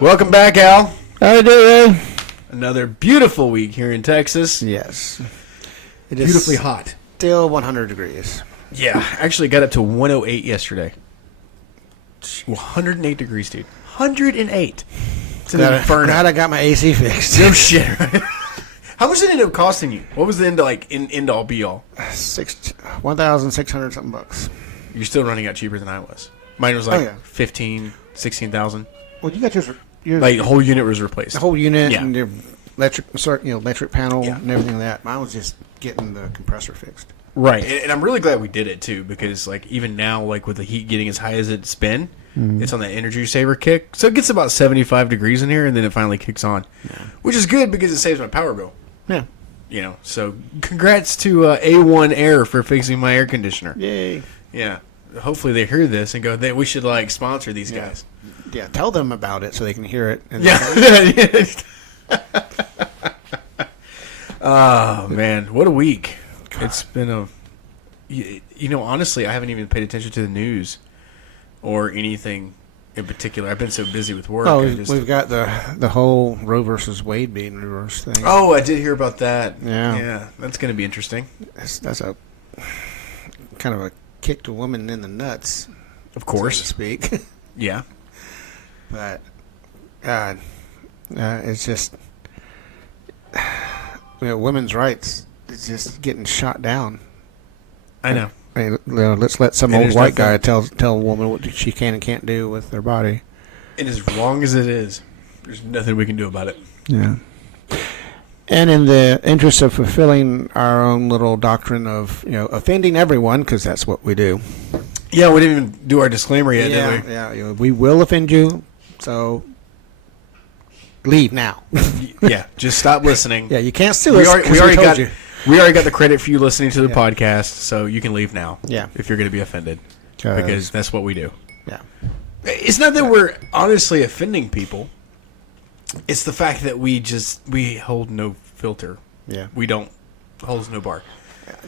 Welcome back, Al. How you doing? Another beautiful week here in Texas. Yes. It Beautifully is hot. still 100 degrees. Yeah, actually got up to 108 yesterday. 108 degrees, dude. 108. It's an inferno. Glad I got my AC fixed. No shit, right? How much did it end up costing you? What was the end all be all? 1,600 something bucks. You're still running out cheaper than I was. Mine was like 15, 16,000. Well, you got your Like the whole unit was replaced. the whole unit Yeah. and your electric panel Yeah. and everything like that. Mine was just getting the compressor fixed. Right, and I'm really glad we did it too, because like even now, like with the heat getting as high as it's been, it's on that energy saver kick. So it gets about 75 degrees in here, and then it finally kicks on, which is good because it saves my power bill. Yeah. You know, so congrats to A1 Air for fixing my air conditioner. Yay. Yeah, hopefully they hear this and go, we should like sponsor these guys. Yeah, tell them about it so they can hear it. And Yeah. Oh man, what a week! God. It's been honestly, I haven't even paid attention to the news or anything in particular. I've been so busy with work. Oh, we've got the whole Roe versus Wade being reversed thing. Oh, I did hear about that. Yeah, that's going to be interesting. That's a kind of a kick to a woman in the nuts, of course, so to speak. Yeah, but God, it's just women's rights is just getting shot down. I know. I mean, let's let some old white guy tell a woman what she can and can't do with their body. And as wrong as it is, there's nothing we can do about it. Yeah. And in the interest of fulfilling our own little doctrine of offending everyone, because that's what we do. Yeah, we didn't even do our disclaimer yet, did we? Yeah, we will offend you, so leave now. Yeah, just stop listening. Yeah, you can't sue us. We already got the credit for you listening to the podcast, so you can leave now. Yeah, if you're going to be offended, because that's what we do. Yeah, it's not that we're honestly offending people. It's the fact that we hold no filter. Yeah, we don't holds no bar.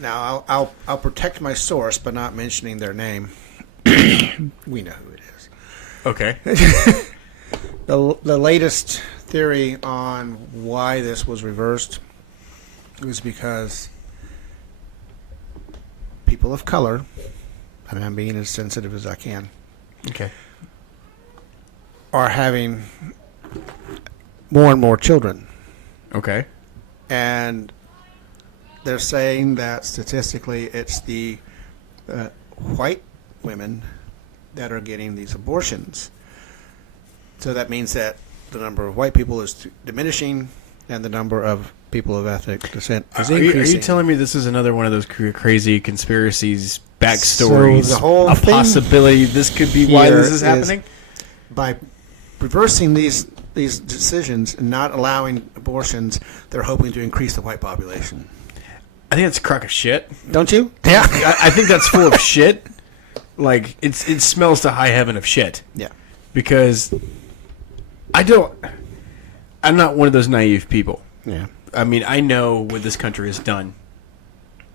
Now I'll protect my source by not mentioning their name. We know who it is. Okay. The latest theory on why this was reversed was because people of color, and I'm being as sensitive as I can, okay, are having more and more children. Okay. And they're saying that statistically it's the white women that are getting these abortions. So that means that the number of white people is diminishing and the number of people of ethnic descent is increasing. Are you telling me this is another one of those crazy conspiracies, backstories, so the whole possibility this could be why this is happening? By reversing these decisions and not allowing abortions, they're hoping to increase the white population. I think that's a crock of shit. Don't you? Yeah. I think that's full of shit. Like, it smells to high heaven of shit. Yeah. Because I'm not one of those naive people. Yeah. I mean, I know what this country has done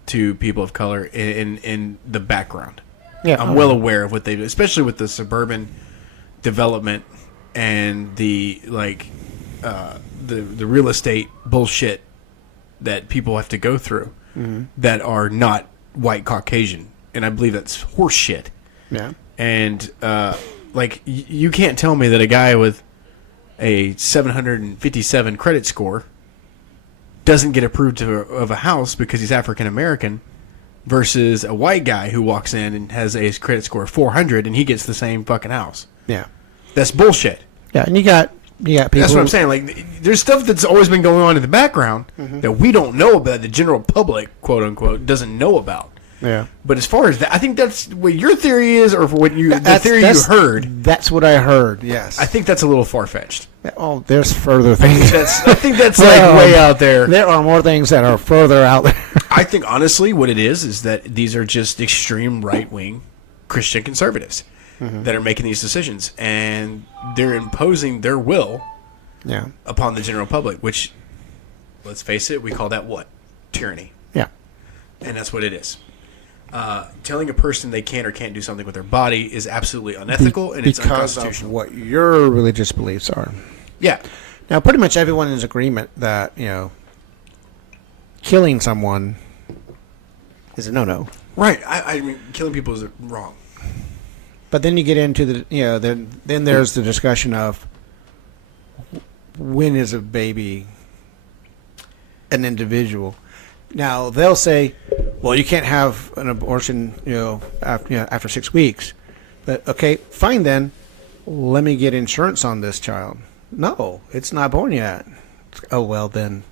to people of color in the background. Yeah. I'm well aware of what they do, especially with the suburban development and the real estate bullshit that people have to go through that are not white Caucasian, and I believe that's horse shit. Yeah. And you can't tell me that a guy with a 757 credit score doesn't get approved of a house because he's African American versus a white guy who walks in and has a credit score of 400 and he gets the same fucking house. Yeah. That's bullshit. Yeah, and you got people. That's what I'm saying. Like, there's stuff that's always been going on in the background that we don't know about. The general public, quote unquote, doesn't know about. Yeah. But as far as that, I think that's what your theory is, or for what you you heard. That's what I heard. Yes. I think that's a little far fetched. Oh, there's further things. I think that's like way out there. There are more things that are further out there. I think honestly, what it is that these are just extreme right wing Christian conservatives that are making these decisions, and they're imposing their will upon the general public. Which, let's face it, we call that what? Tyranny. Yeah. And that's what it is. telling a person they can or can't do something with their body is absolutely unethical and it's because unconstitutional. of what your religious beliefs are. Yeah. Now, pretty much everyone is in agreement that killing someone is a no-no. Right. I mean, killing people is wrong. But then you get into the then there's the discussion of when is a baby an individual. Now they'll say, well, you can't have an abortion, after 6 weeks. But okay, fine then. Let me get insurance on this child. No, it's not born yet. Oh well, then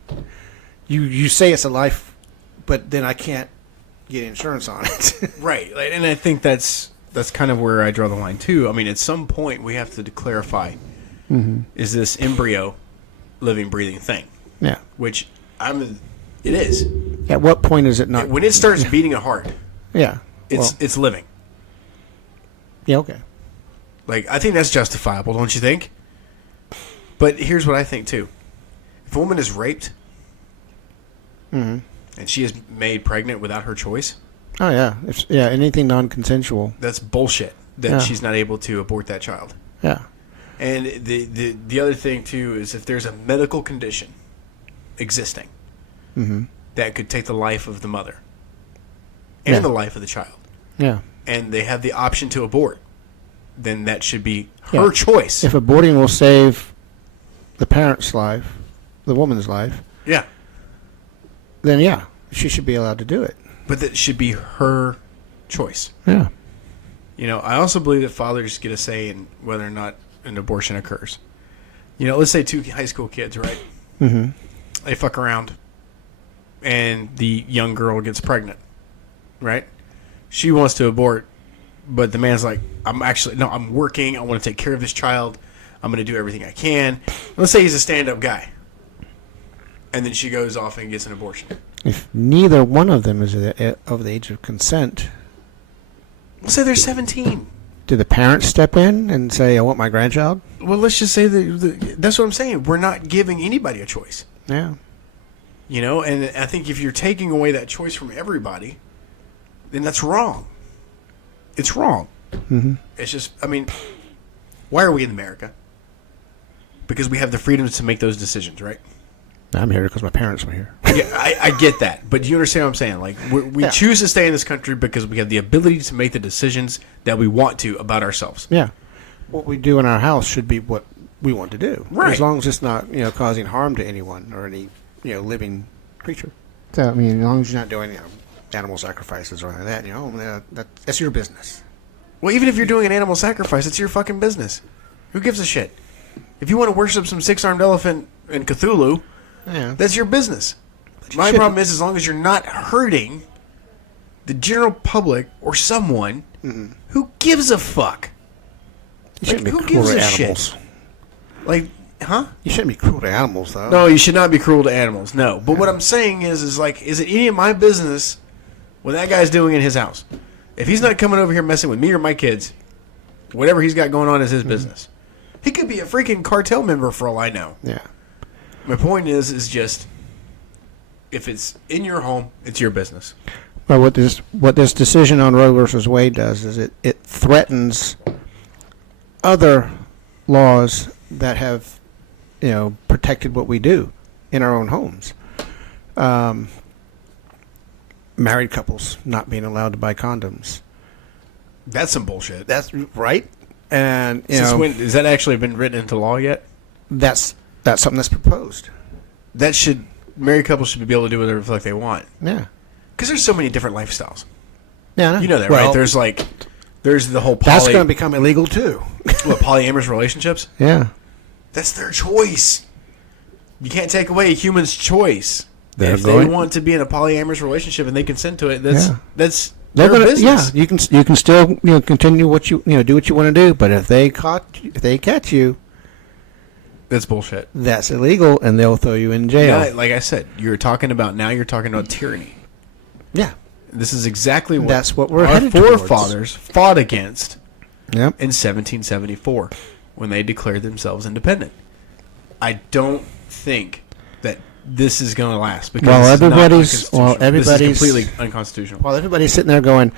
you say it's a life, but then I can't get insurance on it. Right. And I think that's kind of where I draw the line too. I mean, at some point we have to clarify: is this embryo living, breathing thing? Yeah. Which it is. At what point is it not? When it starts beating a heart, Yeah. it's living. Yeah. Okay. Like, I think that's justifiable, don't you think? But here's what I think too: if a woman is raped and she is made pregnant without her choice, Oh yeah. Anything non-consensual. that's bullshit. That Yeah. she's not able to abort that child. Yeah. And the other thing too is if there's a medical condition existing that could take the life of the mother and Yeah. the life of the child, Yeah. and they have the option to abort, then that should be her choice. If aborting will save the parent's life, the woman's life, Yeah, then yeah, she should be allowed to do it. but that should be her choice. Yeah. I also believe that fathers get a say in whether or not an abortion occurs. Let's say two high school kids, right? Mm-hmm. They fuck around, and the young girl gets pregnant, right? She wants to abort, but the man's like, I'm working. I want to take care of this child. I'm going to do everything I can. Let's say he's a stand-up guy. And then she goes off and gets an abortion. If neither one of them is of the age of consent, Let's say they're 17. do the parents step in and say, I want my grandchild? Well, let's just say that's what I'm saying. We're not giving anybody a choice. Yeah. And I think if you're taking away that choice from everybody, then that's wrong. It's wrong. Mm-hmm. It's just, why are we in America? Because we have the freedom to make those decisions, right? I'm here because my parents were here. Yeah, I get that. But do you understand what I'm saying? Like, we choose to stay in this country because we have the ability to make the decisions that we want to about ourselves. Yeah. What we do in our house should be what we want to do. Right. As long as it's not, causing harm to anyone or any, living creature. So, as long as you're not doing, animal sacrifices or anything like that, that's your business. Well, even if you're doing an animal sacrifice, it's your fucking business. Who gives a shit? If you want to worship some six-armed elephant and Cthulhu, Yeah. that's your business. My problem is, as long as you're not hurting the general public or someone, who gives a fuck? You shouldn't Who be cruel gives to a shit? animals. Like, huh? You shouldn't be cruel to animals, though. No, you should not be cruel to animals. No. But what I'm saying is it any of my business what that guy's doing in his house? If he's not coming over here messing with me or my kids, whatever he's got going on is his business. He could be a freaking cartel member for all I know. Yeah. My point is just, if it's in your home, it's your business. Well, what this decision on Roe versus Wade does is it threatens other laws that have, protected what we do in our own homes. Married couples not being allowed to buy condoms. That's some bullshit. That's right. And Since when has that actually been written into law yet? that's something that's proposed. Married couples should be able to do whatever the fuck they want. Yeah. Because there's so many different lifestyles. Yeah. You know that, Well, right? There's the whole that's going to become illegal too. polyamorous relationships. Yeah. That's their choice. You can't take away a human's choice. They're if going- they want to be in a polyamorous relationship and they consent to it, that's Yeah. that's They're their gonna, business. yeah, you can still continue what you do what you want to do, but if they catch you, That's bullshit. that's illegal, and they'll throw you in jail. Yeah, like I said, you're talking about tyranny. Yeah, This is exactly what that's what we're our headed towards. forefathers fought against Yep. in 1774 when they declared themselves independent. I don't think that this is going to last because Well, this is not everybody's unconstitutional. This is completely unconstitutional. While everybody's sitting there going,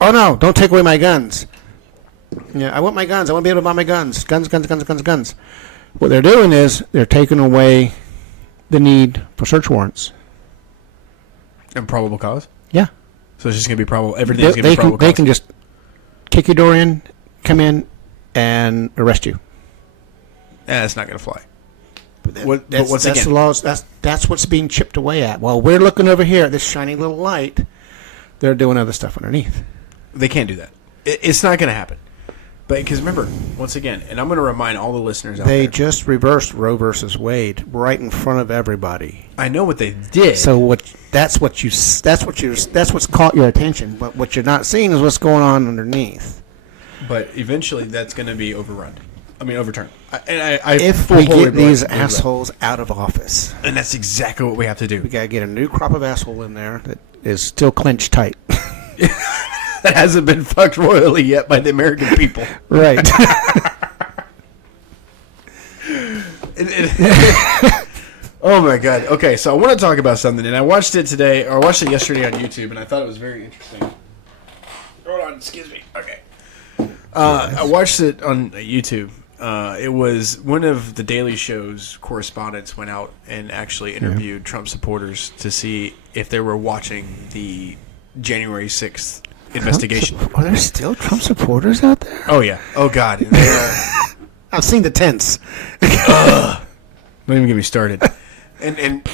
"Oh no, don't take away my guns." Yeah, I want my guns. I want to be able to buy my guns. Guns, guns, guns, guns, guns. What they're doing is they're taking away the need for search warrants. And probable cause. Yeah. So it's just going to be probable. Everything's going to be probable cause. They can just kick your door in, come in, and arrest you. That's not going to fly. But once again, the laws. That's what's being chipped away at. While we're looking over here at this shiny little light, they're doing other stuff underneath. They can't do that. It's not going to happen. But because remember, once again, and I'm going to remind all the listeners out there. They just reversed Roe versus Wade right in front of everybody. I know what they did. So that's what's caught your attention. But what you're not seeing is what's going on underneath. But eventually, that's going to be overturned. If we get these assholes out of office, and that's exactly what we have to do. We got to get a new crop of asshole in there that is still clenched tight. That hasn't been fucked royally yet by the American people. Right. Oh my God. Okay, so I want to talk about something, and I watched it today, or I watched it yesterday on YouTube, and I thought it was very interesting. Hold on, excuse me. Okay. I watched it on YouTube. It was one of the Daily Show's correspondents went out and actually interviewed Trump supporters to see if they were watching the January 6th investigation. Are there still Trump supporters out there? Oh, yeah. Oh, God. I've seen the tents. Don't even get me started. And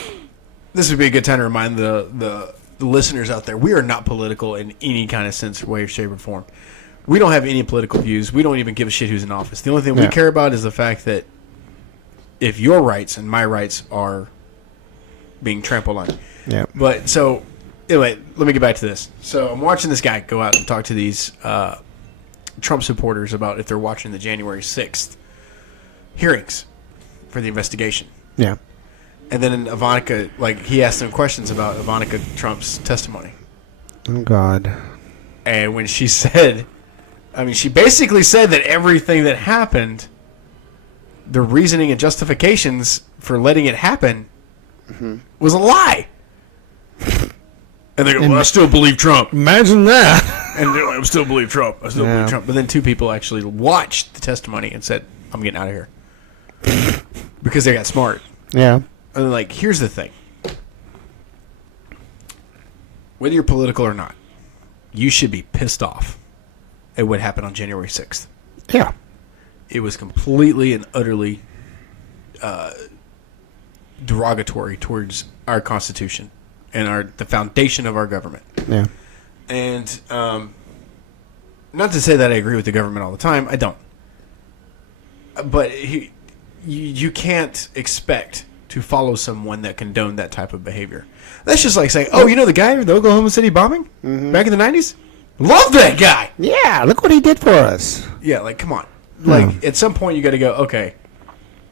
this would be a good time to remind the listeners out there, we are not political in any kind of sense, way, shape, or form. We don't have any political views. We don't even give a shit who's in office. The only thing we care about is the fact that if your rights and my rights are being trampled on. Yeah. But so... Anyway, let me get back to this. So I'm watching this guy go out and talk to these Trump supporters about if they're watching the January 6th hearings for the investigation. Yeah. And then Ivanka, he asked them questions about Ivanka Trump's testimony. Oh, God. And when she said, she basically said that everything that happened, the reasoning and justifications for letting it happen was a lie. And they go, well, I still believe Trump. Imagine that. And they're like, I still believe Trump. I still believe Trump. But then two people actually watched the testimony and said, I'm getting out of here. Because they got smart. Yeah. And they're here's the thing. Whether you're political or not, you should be pissed off at what happened on January 6th. Yeah. It was completely and utterly derogatory towards our Constitution and the foundation of our government. Yeah. And not to say that I agree with the government all the time. I don't. But you can't expect to follow someone that condoned that type of behavior. That's just like saying, oh, the guy in the Oklahoma City bombing back in the 90s? Love that guy! Yeah, look what he did for us. Yeah, come on. At some point you got to go, okay,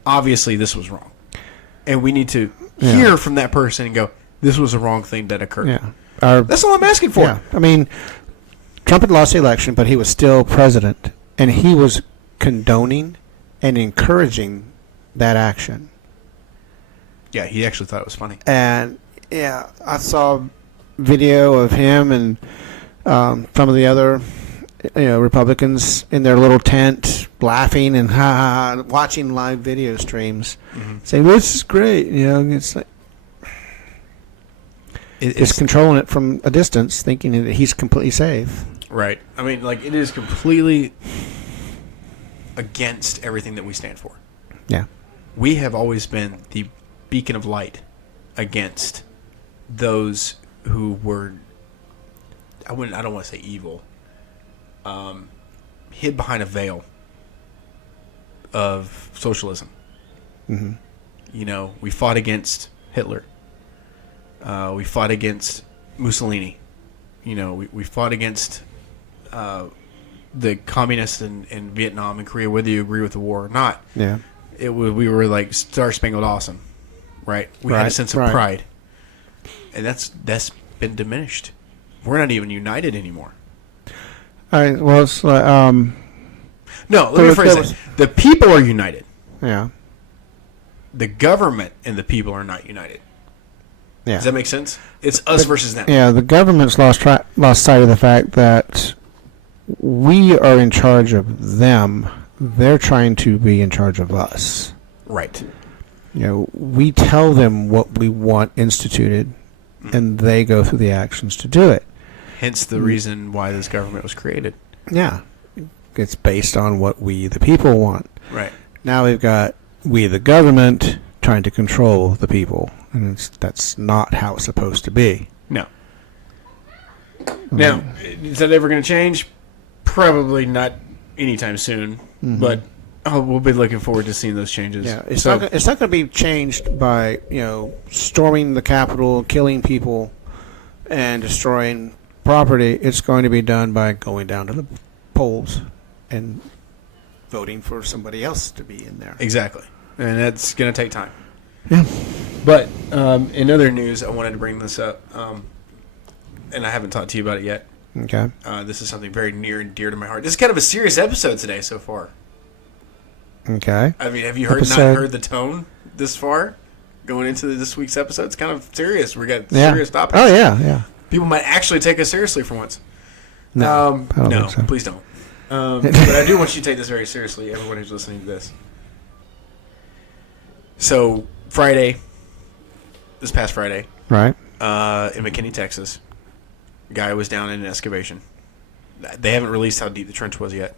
obviously this was wrong. And we need to hear from that person and go, this was a wrong thing that occurred. Yeah. That's all I'm asking for. Yeah. Trump had lost the election, but he was still president, and he was condoning and encouraging that action. Yeah, he actually thought it was funny. And, I saw video of him and some of the other Republicans in their little tent laughing and watching live video streams, saying, this is great. It's like... It's controlling it from a distance, thinking that he's completely safe. Right. It is completely against everything that we stand for. Yeah. We have always been the beacon of light against those who were, I don't want to say evil, hid behind a veil of socialism. We fought against Hitler. We fought against Mussolini. We fought against the communists in Vietnam and Korea, whether you agree with the war or not. Yeah. We were like Star Spangled Awesome, right? We had a sense of pride. And that's been diminished. We're not even united anymore. All right. Well, it's like, no, let me rephrase it. The people are united. Yeah. The government and the people are not united. Yeah. Does that make sense? It's us versus them. Yeah, the government's lost sight of the fact that we are in charge of them. They're trying to be in charge of us. Right. We tell them what we want instituted, and they go through the actions to do it. Hence the reason why this government was created. Yeah. It's based on what we, the people, want. Right. Now we've got we, the government, trying to control the people. And that's not how it's supposed to be. No. Now, is that ever going to change? Probably not anytime soon. Mm-hmm. But we'll be looking forward to seeing those changes. Yeah, it's not going to be changed by storming the Capitol, killing people, and destroying property. It's going to be done by going down to the polls and voting for somebody else to be in there. Exactly, and that's going to take time. Yeah. But in other news, I wanted to bring this up, and I haven't talked to you about it yet. Okay. This is something very near and dear to my heart. This is kind of a serious episode today so far. Okay. I mean, have you not heard the tone this far going into this week's episode? It's kind of serious. We got serious topics. Oh, yeah. People might actually take us seriously for once. No, I don't think so. Please don't. But I do want you to take this very seriously, everyone who's listening to this. So, this past Friday, right, in McKinney, Texas, a guy was down in an excavation. They haven't released how deep the trench was yet.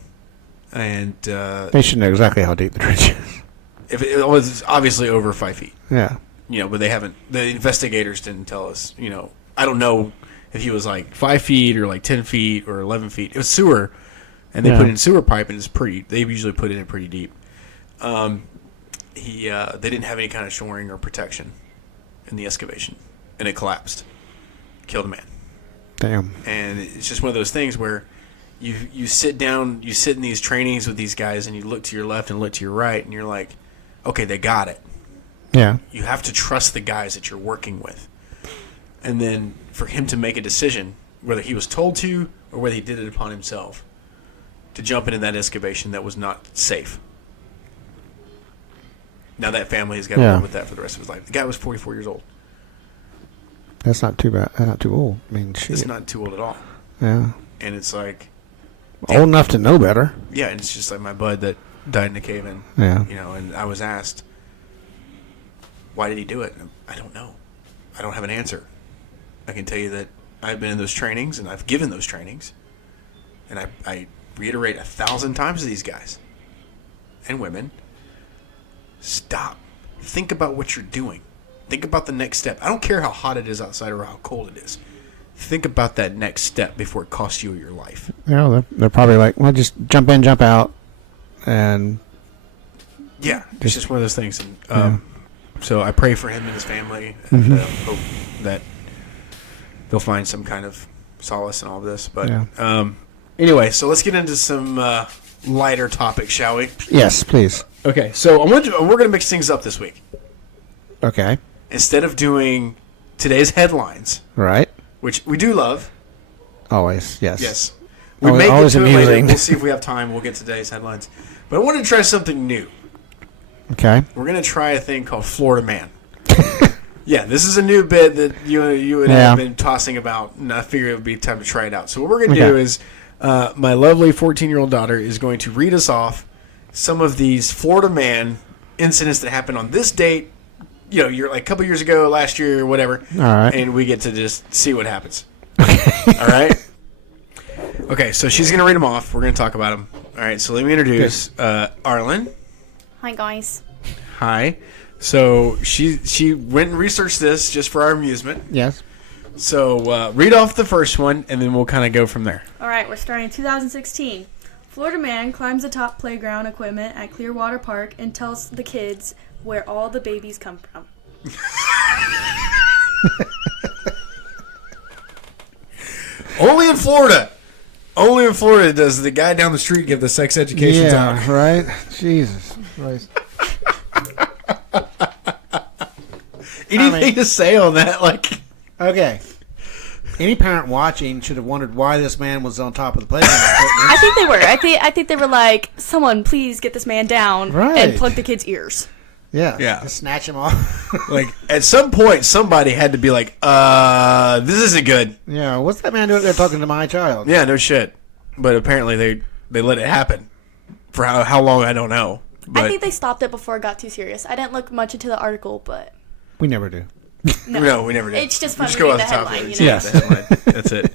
And they should know exactly how deep the trench is. If it was obviously over 5 feet. Yeah. But they haven't. The investigators didn't tell us. I don't know if he was like 5 feet or like 10 feet or 11 feet. It was sewer, and they put in sewer pipe, and they usually put it in pretty deep. They didn't have any kind of shoring or protection in the excavation, and it collapsed, killed a man. Damn. And it's just one of those things where you sit down, you sit in these trainings with these guys, and you look to your left and look to your right, and you're like, okay, they got it. Yeah. You have to trust the guys that you're working with. And then for him to make a decision, whether he was told to or whether he did it upon himself, to jump into that excavation that was not safe. Now that family has got to live with that for the rest of his life. The guy was 44 years old. That's not too bad. That's not too old. I mean, shit. It's not too old at all. Yeah. And it's like... old enough to know better. Yeah, and it's just like my bud that died in a cave-in. Yeah. And I was asked, why did he do it? I don't know. I don't have an answer. I can tell you that I've been in those trainings, and I've given those trainings. And I reiterate 1,000 times to these guys and women, stop. Think about what you're doing. Think about the next step. I don't care how hot it is outside or how cold it is. Think about that next step before it costs you your life. They're probably like, well, just jump in, jump out, and... Yeah, it's just one of those things. And, so I pray for him and his family, and hope that they'll find some kind of solace in all of this. But anyway, so let's get into some lighter topics, shall we? Yes, please. Okay, so we're going to mix things up this week. Okay. Instead of doing today's headlines, right, which we do love. Always, yes. Yes. We may get always to it later. amusing. We'll see if we have time. We'll get to today's headlines. But I wanted to try something new. Okay. We're going to try a thing called Florida Man. Yeah, this is a new bit that you and I have been tossing about, and I figured it would be time to try it out. So what we're going to do is my lovely 14-year-old daughter is going to read us off some of these Florida Man incidents that happened on this date, you're like a couple years ago, last year, whatever. All right. And we get to just see what happens. Okay. All right? Okay, so she's going to read them off. We're going to talk about them. All right, so let me introduce Arlen. Hi, guys. Hi. So she went and researched this just for our amusement. Yes. So read off the first one, and then we'll kind of go from there. All right, we're starting in 2016. Florida man climbs atop playground equipment at Clearwater Park and tells the kids where all the babies come from. Only in Florida. Only in Florida does the guy down the street give the sex education talk. Right? Jesus Christ. Anything to say on that? Okay. Any parent watching should have wondered why this man was on top of the playground equipment. I think they were. I think they were like, someone please get this man down Right. and plug the kid's ears. Yeah. Yeah. Just snatch him off. Like, at some point, somebody had to be like, this isn't good. Yeah. What's that man doing there talking to my child? Yeah, no shit. But apparently they let it happen. For how long, I don't know. But I think they stopped it before it got too serious. I didn't look much into the article, but We never do. no, we never did. it's just fun We just go reading off the the top of headline. it. You know? Yes. The headline. That's it.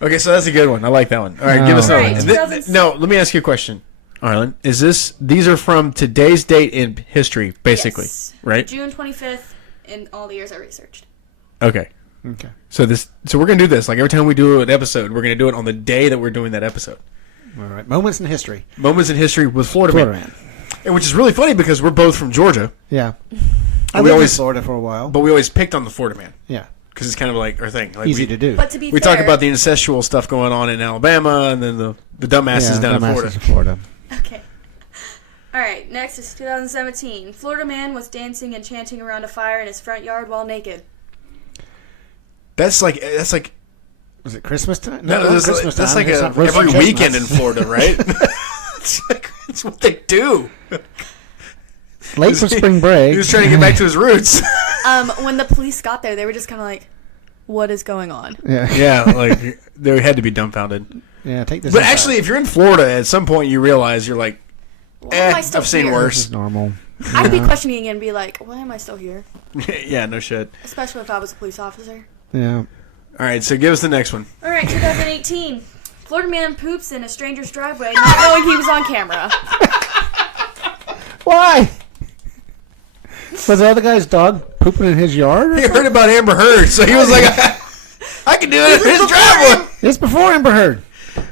Okay, so that's a good one. I like that one. All right, give us All another right, one. 2000 No, let me ask you a question, Arlen. These are from today's date in history, basically, Yes. right? June 25th in all the years I researched. Okay. Okay. So we're gonna do this. Like every time we do an episode, we're gonna do it on the day that we're doing that episode. All right. Moments in history. Moments in history with Florida, Florida man. man. And which is really funny because we're both from Georgia, Yeah. I We lived in always- Florida for a while. but we always picked on the Florida man Yeah. because it's kind of like our thing. Like Easy to do. But to be We fair, talk about the incestual stuff going on in Alabama, and then the dumbasses down in Florida. Florida. Okay. All right. Next is 2017. Florida man was dancing and chanting around a fire in his front yard while naked. That's like Was it Christmas time? no, not that's, Christmas that's time. like It's a, not roasting every chestnuts. weekend in Florida, right? It's what they do. Late for spring break. He was trying to get back to his roots. When the police got there, they were just kind of like, "What is going on?" Yeah. Yeah, like they had to be dumbfounded. Yeah. Take this. But inside. actually, if you're in Florida, at some point you realize you're like, Why am I still I've seen here? this worse. is normal. I'd be questioning and be like, "Why am I still here?" Yeah, no shit. Especially if I was a police officer. Yeah. All right, so give us the next one. All right, 2018. Florida man poops in a stranger's driveway, not knowing he was on camera. Why? Was the other guy's dog pooping in his yard? Or He something? heard about Amber Heard, so he was like, I can do it in his driveway. It's before Amber Heard.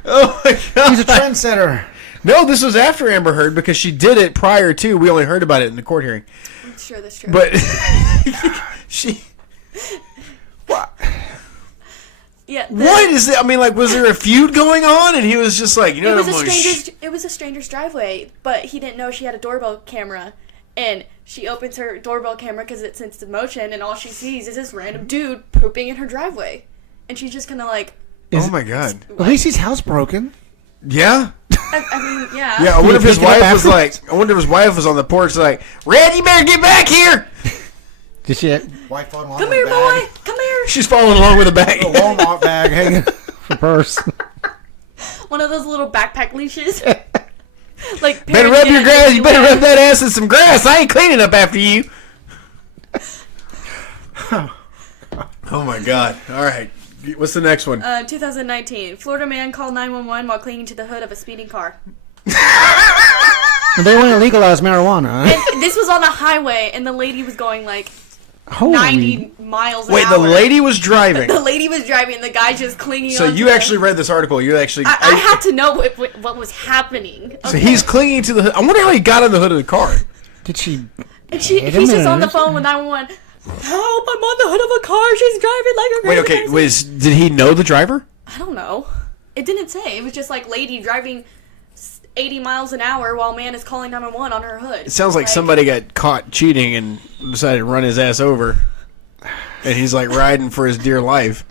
Oh my god. He's a trendsetter. No, this was after Amber Heard because she did it prior to. We only heard about it in the court hearing. I'm sure that's true. But she. yeah, What is it? I mean, like, was there a feud going on? And he was just like, you know, It was a stranger's driveway, but he didn't know she had a doorbell camera. And she opens her doorbell camera because it sensed the motion, and all she sees is this random dude pooping in her driveway. And she's just kind of like, Oh my god. At least his house broken. Yeah. I mean, yeah. Yeah. I wonder if his pick it up wife was afterwards? like. I wonder if his wife was on the porch like, Red, you better get back here. Did she? Wife following along Come with here, a bag. boy. Come here. She's following along with a bag. A Walmart bag hanging for purse. One of those little backpack leashes. Like, Better parents rub get your it grass. if You better want. rub that ass in some grass. I ain't cleaning up after you. Oh my god. All right. What's the next one? 2019. Florida man called 911 while clinging to the hood of a speeding car. They want to legalize marijuana. Huh? And this was on a highway, and the lady was going like Holy. 90 miles an Wait, hour. the lady was driving. The lady was driving, and the guy just clinging So on you to actually read this article. You actually. I had to know what was happening. So Okay. he's clinging to the hood. I wonder how he got on the hood of the car. Did she? And Wait a he's just on the minute. phone with 911. Help! I'm on the hood of a car. She's driving like a Wait, crazy okay. person." Did he know the driver? I don't know. It didn't say. It was just like lady driving 80 miles an hour while man is calling 911 on her hood. It sounds like somebody got caught cheating and decided to run his ass over. And he's like riding for his dear life.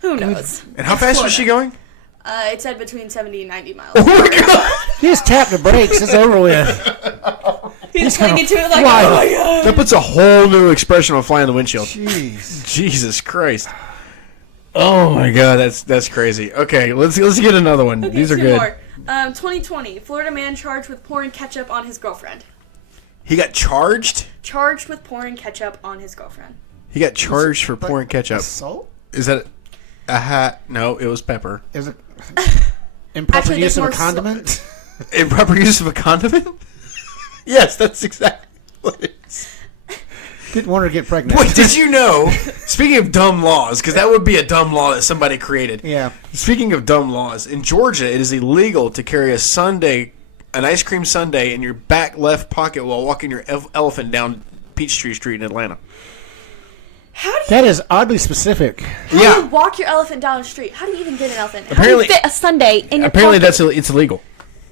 Who knows? And how fast was she going? It said between 70 and 90 miles. Oh my god! He just tapped the brakes. It's over with. He's gonna clinging to it like, fly. oh my god. That puts a whole new expression on flying the windshield. Jeez. Jesus Christ. Oh my god, that's crazy. Okay, let's get another one. Okay, These are two good. more. 2020. Florida man charged with pouring ketchup on his girlfriend. He got charged? Charged with pouring ketchup on his girlfriend. He got charged for pouring ketchup. Salt? Is that a hat? No, it was pepper. Is it improper Actually, use there's of a more condiment? Improper use of a condiment? Yes, that's exactly what it is. Didn't want her to get pregnant. Wait, did you know? Speaking of dumb laws, because that would be a dumb law that somebody created. Yeah. Speaking of dumb laws, in Georgia, it is illegal to carry an ice cream sundae in your back left pocket while walking your elephant down Peachtree Street in Atlanta. How do you, That is oddly specific. how do you walk your elephant down the street? How do you even get an elephant? Apparently- how do you fit a sundae in your Apparently, pocket? it's illegal.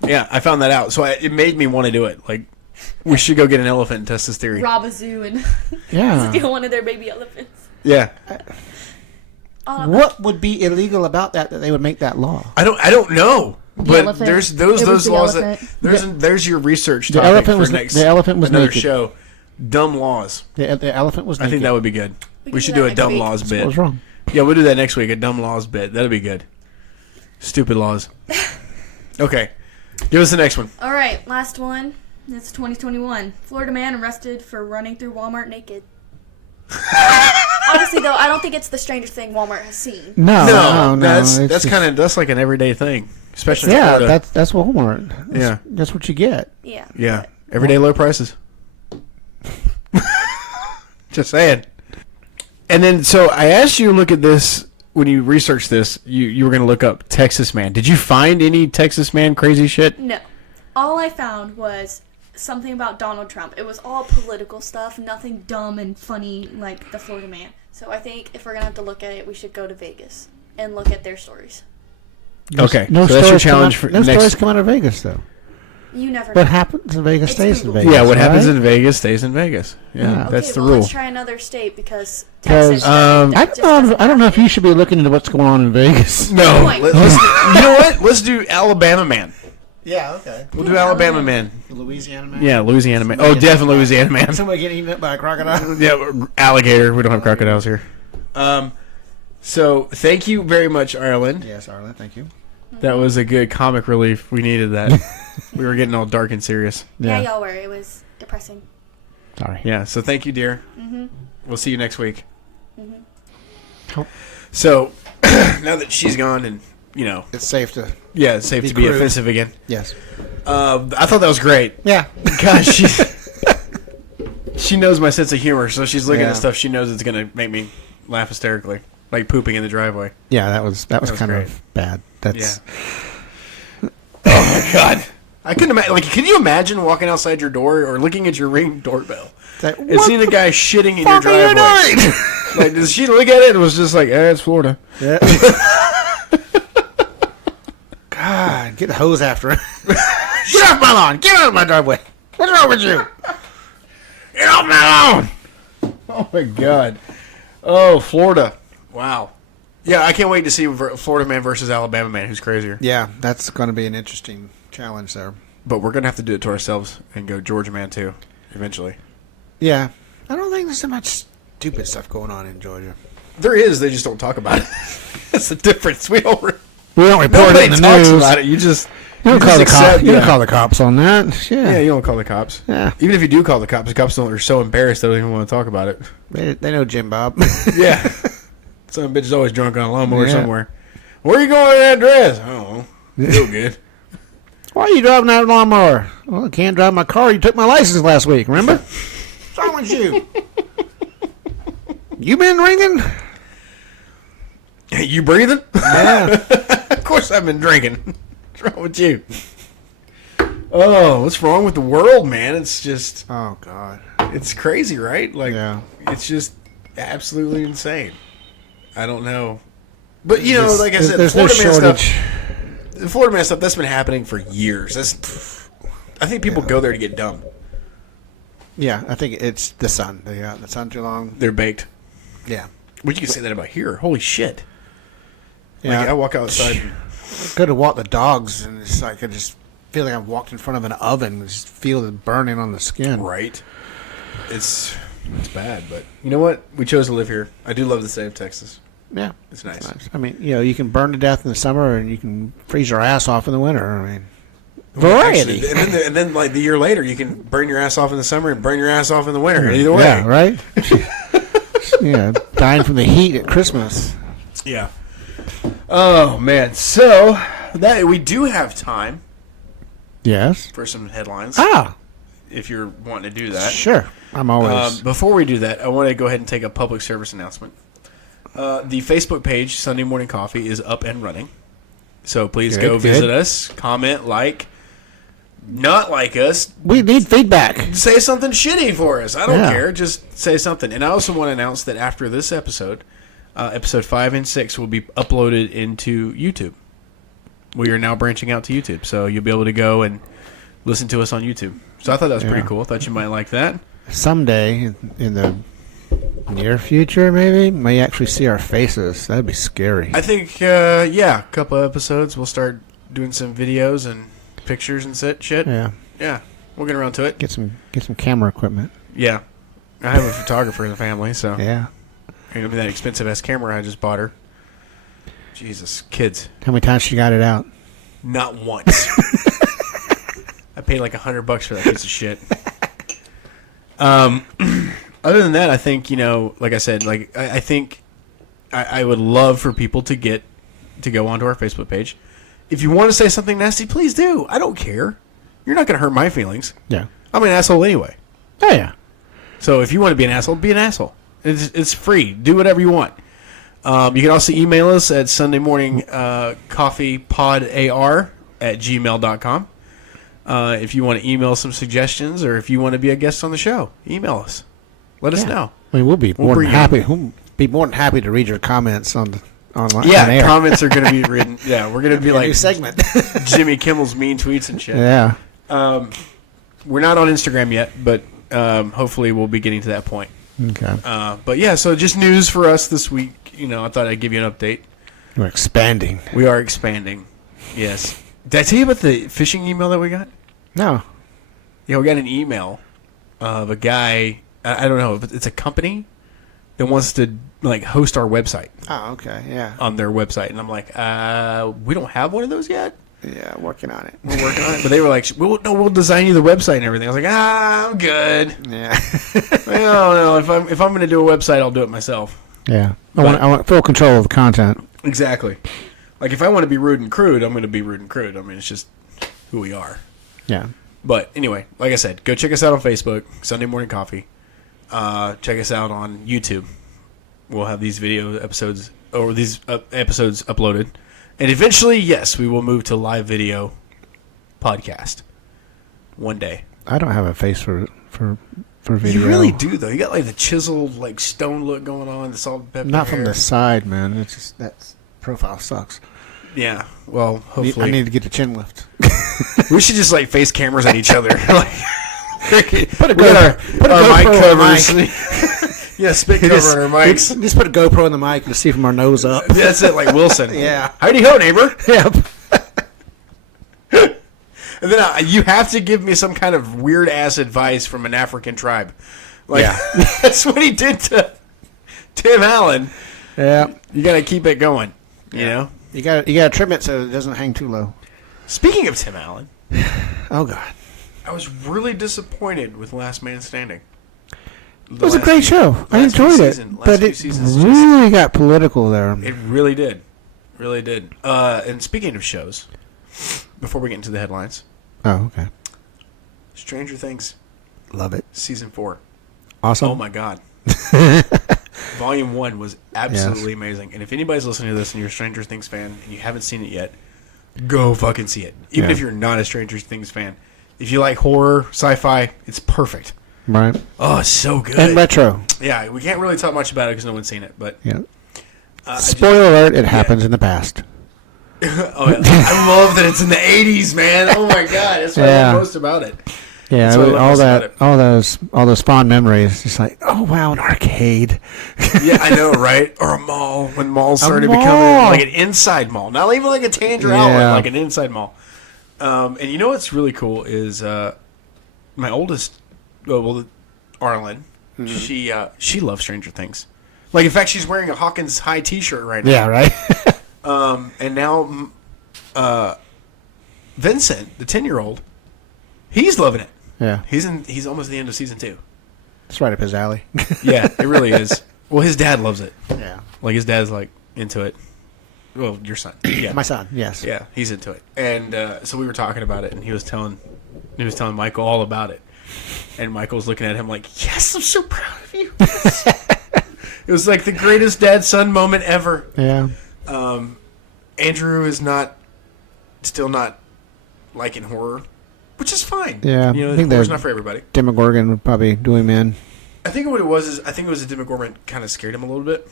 Yeah, I found that out, so it made me want to do it. Like, we should go get an elephant and test this theory. Rob a zoo and Yeah. steal one of their baby elephants. Yeah, What would be illegal about that they would make that law? I don't know, but elephant. there's It was those the laws elephant. that there's your research The topic elephant for was next the elephant was another naked. show. Dumb laws. The elephant was I naked. think that would be good. We We can should do do that a next dumb week. laws What bit. was wrong? Yeah, we'll do that next week. A dumb laws bit. That'll be good. Stupid laws. Okay. Give us the next one. All right, last one. It's 2021. Florida man arrested for running through Walmart naked. Honestly, though, I don't think it's the strangest thing Walmart has seen. No. That's it's just- kind of that's like an everyday thing, especially in Yeah, Florida. that's Walmart. Yeah. That's what you get. Yeah. Yeah, everyday low prices. Just saying. And then, so I asked you to look at this when you researched this. You were going to look up Texas man. Did you find any Texas man crazy shit? No. All I found was something about Donald Trump. It was all political stuff, nothing dumb and funny like the Florida man. So I think if we're going to have to look at it, we should go to Vegas and look at their stories. Okay, No so that's your stories come challenge out- for No next. stories come out of Vegas, though. You never What know. happens in Vegas It's stays in Google. Vegas. Yeah, what happens right? in Vegas stays in Vegas. Yeah, Yeah. that's Okay, the well, rule. let's try another state because 'Cause, Texas. I don't know if you should be looking into what's going on in Vegas. No, Point. let's you know what? Let's do Alabama man. Yeah, okay. We'll do Alabama man. Louisiana man? Yeah, Louisiana man. Oh, definitely Louisiana man. Somebody getting eaten up by a crocodile? Yeah, alligator. We don't have crocodiles here. So thank you very much, Ireland. Yes, Arlen, thank you. That was a good comic relief. We needed that. We were getting all dark and serious. Yeah, y'all were. It was depressing. Sorry. Yeah. So thank you, dear. Mm-hmm. We'll see you next week. Mm-hmm. So now that she's gone, and you know, It's safe to... yeah, it's safe Be to be crude. offensive again. Yes. I thought that was great. Yeah. Gosh, she knows my sense of humor, so she's looking Yeah. at stuff she knows it's gonna make me laugh hysterically, like pooping in the driveway. Yeah, that was was kind great. of bad. That's... Oh my god. I couldn't imagine. Like, can you imagine walking outside your door or looking at your Ring doorbell That, and seeing a guy shitting in your fuck are you driveway? doing? Like, does she look at it and was just like, it's Florida. Yeah. God, get the hose after it. Get off my lawn. Get out of my driveway. What's wrong with you? Get off my lawn! Oh my god. Oh, Florida. Wow. Yeah, I can't wait to see Florida man versus Alabama man. Who's crazier? Yeah, that's going to be an interesting challenge there. But we're gonna have to do it to ourselves and go Georgia man too, eventually. Yeah. I don't think there's so much stupid stuff going on in Georgia. There is. They just don't talk about it. That's the difference. We don't. We don't report Nobody it in the talks news. about it. You just. You don't you call just the cops. accept- You don't yeah. call the cops on that. Yeah, Yeah. you don't call the cops. Yeah. Even if you do call the cops don't, are so embarrassed they don't even want to talk about it. They know Jim Bob. Yeah. Some bitch is always drunk on a lawnmower Yeah. somewhere. Where are you going in that dress? I don't know. Feel good. Why are you driving that lawnmower? Well, I can't drive my car. You took my license last week, remember? What's wrong with you? You been ringing? Hey, you breathing? Yeah. Of course I've been drinking. What's wrong with you? Oh, what's wrong with the world, man? It's just, Oh, God. it's crazy, right? Like, Yeah. it's just absolutely insane. I don't know. But, you know, There's- like I said, there's no Florida man shortage. stuff, the Florida man stuff, that's been happening for years. I think people go there to get dumb. Yeah, I think it's the sun. They got the sun too long. They're baked. Yeah. But you can say that about here. Holy shit. Yeah. Like, I walk outside. Could have walked the dogs, and it's like I just feel like I've walked in front of an oven and just feel the burning on the skin. Right. It's bad, but you know what? We chose to live here. I do love the state of Texas. Yeah. It's nice. I mean, you know, you can burn to death in the summer, and you can freeze your ass off in the winter. I mean, variety. Actually, and then like the year later, you can burn your ass off in the summer and burn your ass off in the winter. Either way. Yeah, right? Yeah, dying from the heat at Christmas. Yeah. Oh man. So that we do have time Yes. for some headlines. Ah, If you're wanting to do that. sure. I'm always. Before we do that, I want to go ahead and take a public service announcement. The Facebook page, Sunday Morning Coffee, is up and running. So please go Good. visit us, comment, not like us, we need feedback. say something shitty for us. I don't Yeah. care. Just say something. And I also want to announce that after this episode, episode 5 and 6 will be uploaded into YouTube. We are now branching out to YouTube. So you'll be able to go and listen to us on YouTube. So I thought that was pretty Yeah. cool. I thought you might like that. Someday in the near future, maybe may actually see our faces. That'd be scary. I think, a couple of episodes, we'll start doing some videos and pictures and shit. Yeah. Yeah, we'll get around to it. Get some camera equipment. Yeah. I have a photographer in the family, so. Yeah. I mean, that expensive-ass camera I just bought her. Jesus, kids. How many times she got it out? Not once. I paid like $100 for that piece of shit. Other than that, I think, like I said, like I think I would love for people to go onto our Facebook page. If you want to say something nasty, please do. I don't care. You're not going to hurt my feelings. Yeah. I'm an asshole anyway. Oh, yeah. So if you want to be an asshole, be an asshole. It's free. Do whatever you want. You can also email us at sundaymorningcoffeepodar@gmail.com. If you want to email some suggestions or if you want to be a guest on the show, email us. Let us know. I mean, we'll be more than bring happy. We'll be more than happy to read your comments online. Yeah, on air. comments are going to be written. Yeah, we're going to be A like new segment. Jimmy Kimmel's mean tweets and shit. Yeah. We're not on Instagram yet, but hopefully we'll be getting to that point. Okay. But yeah, so just news for us this week. I thought I'd give you an update. We're expanding. We are expanding. Yes. Did I tell you about the phishing email that we got? No. Yeah, we got an email of a guy. I don't know. It's a company that wants to host our website Oh, okay. Yeah. on their website, and I'm like, we don't have one of those yet. Yeah, working on it. We're working on it. But they were like, we'll design you the website and everything. I was like, I'm good. Yeah. Well, no, if I'm going to do a website, I'll do it myself. Yeah. I want full control of the content. Exactly. Like, if I want to be rude and crude, I'm going to be rude and crude. I mean, it's just who we are. Yeah. But anyway, like I said, go check us out on Facebook, Sunday Morning Coffee. Check us out on YouTube. We'll have these video episodes, or these episodes uploaded. And eventually, yes, we will move to live video podcast one day. I don't have a face for video. You really do, though. You got the chiseled, stone look going on, the salt and pepper Not hair. from the side, man. It's just that profile sucks. Yeah. Well, hopefully. I need to get the chin lift. We should just face cameras at each other. Put a our mic GoPro covers. on the mic. Yeah, spit cover on our mics. Just put a GoPro on the mic and see from our nose up. Yeah, that's it, like Wilson. Yeah. Howdy ho, neighbor. Yep. And then you have to give me some kind of weird ass advice from an African tribe. Yeah. That's what he did to Tim Allen. Yeah. You got to keep it going. You know. You got to trim it so it doesn't hang too low. Speaking of Tim Allen, Oh God. I was really disappointed with Last Man Standing. It was a great show. I enjoyed it, but it really got political there. It really did. Really did. And speaking of shows, before we get into the headlines, Oh, okay. Stranger Things Love it. Season 4. Awesome. Oh, my God. Volume 1 was absolutely amazing. And if anybody's listening to this and you're a Stranger Things fan and you haven't seen it yet, go fucking see it. Even if you're not a Stranger Things fan. If you like horror, sci-fi, it's perfect. Right. Oh, it's so good. And retro. Yeah, we can't really talk much about it because no one's seen it. But Yeah. Spoiler alert, it happens in the past. oh, yeah. I love that it's in the 80s, man. Oh, my God. That's what I love most about it. Yeah, That's what I love most about it. all those fond memories. Just like, oh wow, an arcade. Yeah, I know, right? Or a mall, when malls started becoming like an inside mall. Not even like a Tanger outlet, like an inside mall. And you know what's really cool is my oldest, Arlen, she loves Stranger Things. Like, in fact, she's wearing a Hawkins High T-shirt right now. Yeah, right. And now Vincent, the 10-year-old, he's loving it. Yeah. He's almost at the end of season 2. It's right up his alley. Yeah, it really is. Well, his dad loves it. Yeah. Like, his dad's into it. Well, your son. Yeah. My son, yes. Yeah, he's into it. And so we were talking about it, and he was telling Michael all about it. And Michael's looking at him like, yes, I'm so proud of you. It was like the greatest dad-son moment ever. Yeah. Andrew is still not liking horror, which is fine. Yeah. I think horror's not for everybody. Demogorgon would probably do him in. I think what it was a Demogorgon kind of scared him a little bit.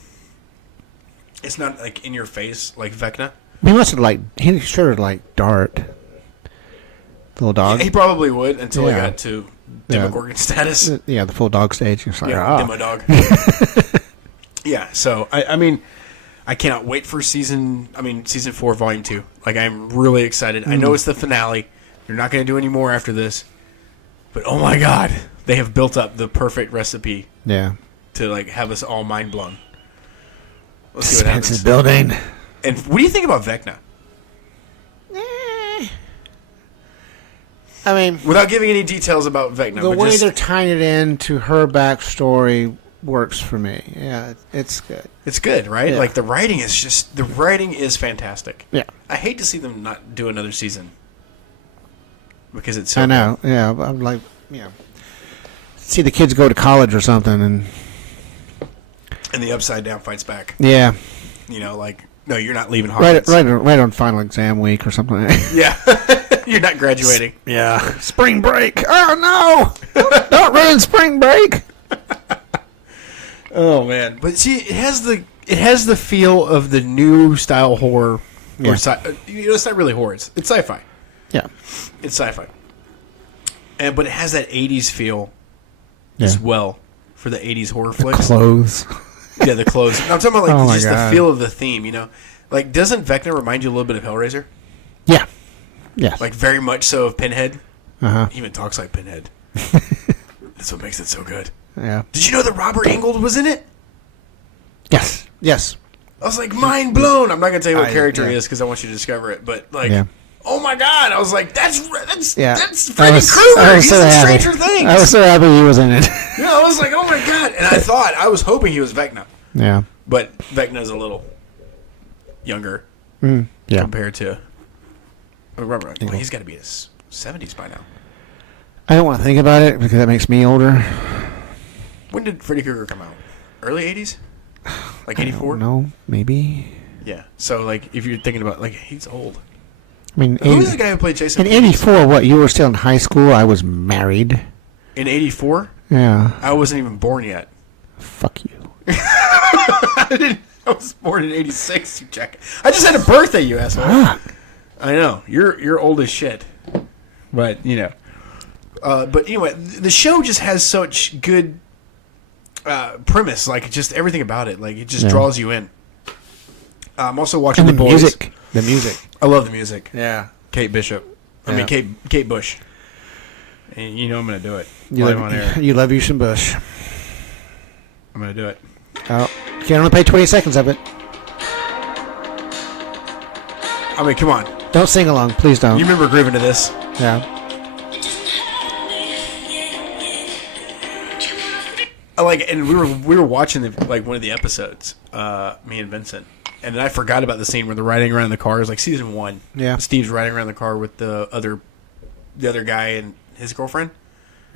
It's not like in your face like Vecna. He must have he should have Dart. The little dog. Yeah, he probably would until he got to Demogorgon status. Yeah, the full dog stage. It's like, Demo dog. Yeah, so I mean, I cannot wait for season 4, volume 2. Like, I'm really excited. I know it's the finale. You're not going to do any more after this. But oh my God, They have built up the perfect recipe Yeah. to like have us all mind blown. Let's see what Suspense is happens. building. And what do you think about Vecna? I mean, Without giving any details about Vecna, the but way just, they're tying it into her backstory works for me. Yeah, it's good. it's good, right? Yeah. Like the writing is fantastic. Yeah. I hate to see them not do another season because it's so I know. Yeah, I'm like, see the kids go to college or something, and good. And the Upside Down fights back. yeah, You know, like no, you're not leaving right, Hogwarts. right on final exam week or something. Yeah, you're not graduating. Yeah, spring break. Oh no! Don't ruin spring break. Oh man, but see, it has the feel of the new style horror. Yeah. Or it's not really horror. It's sci-fi. Yeah, It's sci-fi. But it has that 80s feel yeah. as well for the 80s horror flicks. Clothes. Yeah, the clothes. No, I'm talking about like Oh my just God. the feel of the theme, you know? Like, doesn't Vecna remind you a little bit of Hellraiser? Yeah. Yes. Like, very much so of Pinhead. Uh-huh. He even talks like Pinhead. That's what makes it so good. Yeah. Did you know that Robert Englund was in it? Yes. Yes. I was like, mind blown. I'm not going to tell you what character he yeah. is because I want you to discover it. But, like, Yeah. oh my God. I was like, that's Yeah. Freddy Krueger. He's in Stranger Things. I was so happy he was in it. Yeah, I was like, oh my God. And I was hoping he was Vecna. Yeah. But Vecna's a little younger Yeah. compared to Robert. Well, he's got to be in his 70s by now. I don't want to think about it because that makes me older. When did Freddy Krueger come out? Early 80s? Like 84? No, maybe. Yeah. So, like, if you're thinking about, like, he's old. I mean, Who was the guy who played Jason? in '84? What? You were still in high school. I was married. In 84? Yeah. I wasn't even born yet. Fuck you. I was born in 86, you jack. I just had a birthday, you asshole. Fuck. I know. You're old as shit. But, you know. But anyway, the show just has such good premise. Like, just everything about it. Like, it just draws you in. I'm also watching And The the Boys. music. The music. I love the music. Yeah. Kate Bishop. I mean, Kate Bush. And you know I'm going to do it. Live on air. You love you some Bush. I'm going to do it. Oh, you can only play 20 seconds of it. I mean, come on. Don't sing along, please don't. You remember grooving to this? Yeah. And we were watching one of the episodes, me and Vincent, and then I forgot about the scene where they're riding around in the car. It was like season 1. Yeah. Steve's riding around in the car with the other guy and his girlfriend,